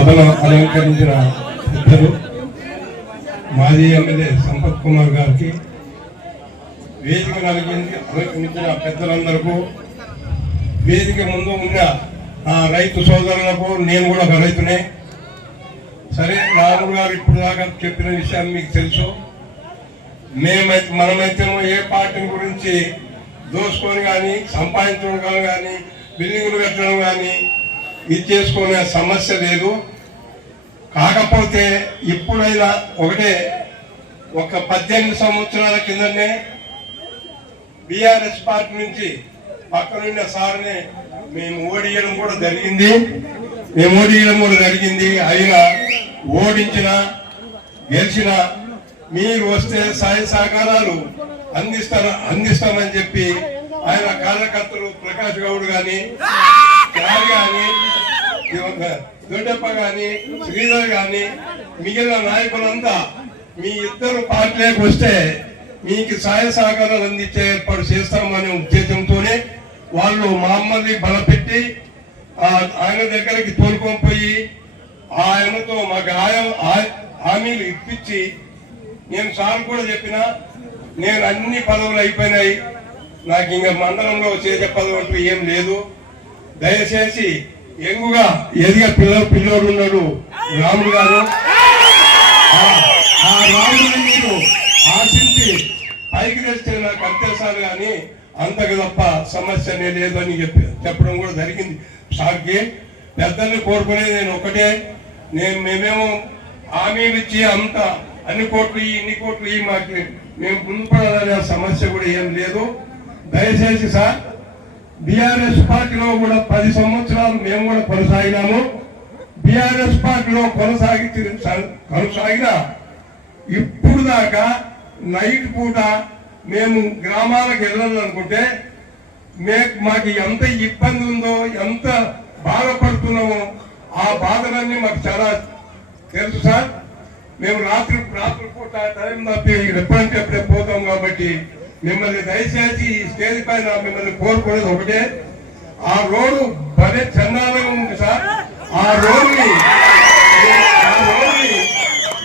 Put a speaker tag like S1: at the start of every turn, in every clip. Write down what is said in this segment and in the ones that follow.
S1: అలంకరించిన పెద్దలు మాజీ ఎమ్మెల్యే సంపత్ కుమార్ గారికి వేదిక అలంకరించి అలంకరించిన పెద్దలందరకు వేదిక ముందు ఉన్న ఆ రైతు సోదరులకు నేను కూడా ఒక రైతునే. సరే రాముడు గారు ఇప్పుడు దాకా చెప్పిన విషయం మీకు తెలుసు. మేమైతే మనమైతే ఏ పార్టీని గురించి దోసుకొని కానీ సంపాదించడం కానీ బిల్డింగులు కట్టడం కానీ ఇది చేసుకునే సమస్య లేదు. కాకపోతే ఇప్పుడైనా ఒకటే ఒక పద్దెనిమిది సంవత్సరాల కిందనే బీఆర్ఎస్ పార్టీ నుంచి పక్కనున్న సార్ని మేము ఓడియడం కూడా జరిగింది. మేము ఓడియడం కూడా జరిగింది. అయినా ఓడించిన గెలిచిన మీరు వస్తే సహాయ సహకారాలు అందిస్తాను అందిస్తామని చెప్పి ఆయన కార్యకర్తలు ప్రకాష్ గౌడ్ కానీ గారి గాని దొడ్డప్ప గాని శ్రీధర్ గాని మిగిలిన నాయకులంతా మీ ఇద్దరు పార్టీలోకి వస్తే మీకు సహాయ సహకారాలు అందించే ఏర్పాటు చేస్తామనే ఉద్దేశంతోనే వాళ్ళు మమ్మల్ని బలపెట్టి ఆయన దగ్గరికి తోలుకొని ఆయనతో మాకు హామీలు ఇప్పించి నేను సార్ కూడా చెప్పిన నేను అన్ని పదవులు అయిపోయినాయి. నాకు ఇంకా మండలంలో చేసే పదవి అంటూ ఏం లేదు. దయచేసి ఎంగుగా ఎదిగే పిల్ల పిల్లోడు ఉన్నాడు. రాముడు గారు. ఆ- ఆ రాముడిని మీరు ఆశించి పైకి తెస్తే నాకు అంతేసారు కానీ అంతకు తప్ప సమస్య నే లేదని చెప్పి చెప్పడం కూడా జరిగింది. సార్కి పెద్దల్ని కోరుకునేది నేను ఒకటే. నేను మేమేమో హామీలు ఇచ్చి అంత అన్ని కోట్లు ఇన్ని కోట్లు ఈ మాకు మేము ముందుపడాలనే సమస్య కూడా ఏం లేదు. దయచేసి సార్ బీఆర్ఎస్ పార్టీలో కూడా పది సంవత్సరాలు మేము కూడా కొనసాగినాము. బీఆర్ఎస్ పార్టీలో కొనసాగి కొనసాగిన ఇప్పుడు దాకా నైట్ పూట మేము గ్రామాలకు వెళ్ళాలనుకుంటే మే మాకు ఎంత ఇబ్బంది ఉందో ఎంత బాధపడుతున్నామో ఆ బాధలన్నీ మాకు చాలా తెలుసు సార్. మేము రాత్రి రాత్రి పూట టైం తప్పి ఎప్పుడంటే అప్పుడే పోతాం కాబట్టి మిమ్మల్ని దయచేసి ఈ స్టేజ్ పైన మిమ్మల్ని కోరుకునేది ఒకటే. ఆ రోడ్డు భలే చందాలంగా ఉంది సార్. ఆ రోడ్ని ఆ రోడ్ని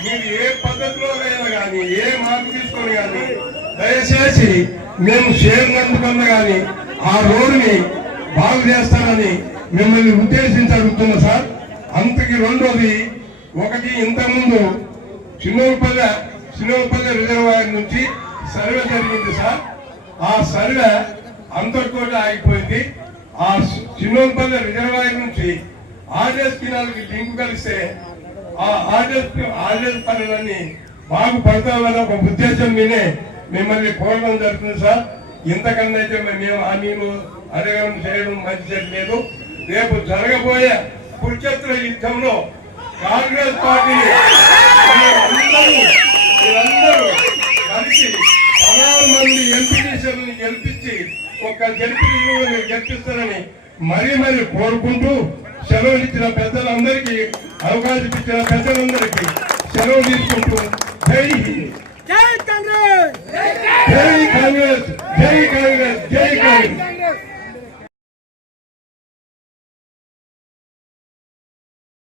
S1: మీరు ఏ పద్ధతిలో అయినా కానీ ఏ మార్పు తీసుకొని కానీ దయచేసి మేము షేర్ అందుకున్నా కానీ ఆ రోడ్ని బాగు చేస్తానని మిమ్మల్ని ఉద్దేశించి అడుగుతున్నా సార్. అంతకి రెండోది ఒకటి ఇంతకుముందు చిన్నపల్లె చిన్నపల్లె రిజర్వాయర్ నుంచి సర్వే జరిగింది సార్. ఆ సర్వే అంతటితో ఆగిపోయింది. ఆ చిన్నపల్లె రిజర్వాయర్ నుంచి ఆర్ఎస్ కినాలకి లింక్ కలిస్తే ఆ ఆర్ఎస్ ఆర్ఎస్ పనులన్నీ బాగుపడతామని ఒక ఉద్దేశం మీనే మిమ్మల్ని కోరడం జరుగుతుంది సార్. ఇంతకన్నా అయితే మేము హామీలు అడగడం చేయడం మంచి లేదు. రేపు జరగబోయే కురుక్షేత్ర యుద్ధంలో కాంగ్రెస్ పార్టీ ఎంపీటీసీలను గెలిపించి ఒక గెలిపి గెలిపిస్తారని మరీ మరీ కోరుకుంటూ సెలవులు ఇచ్చిన పెద్దలందరికీ అవకాశం ఇచ్చిన పెద్దలందరికీ సెలవు తీసుకుంటూ జై హింద్.
S2: జై కాంగ్రెస్!
S1: జై కాంగ్రెస్! జై కాంగ్రెస్! జై కాంగ్రెస్!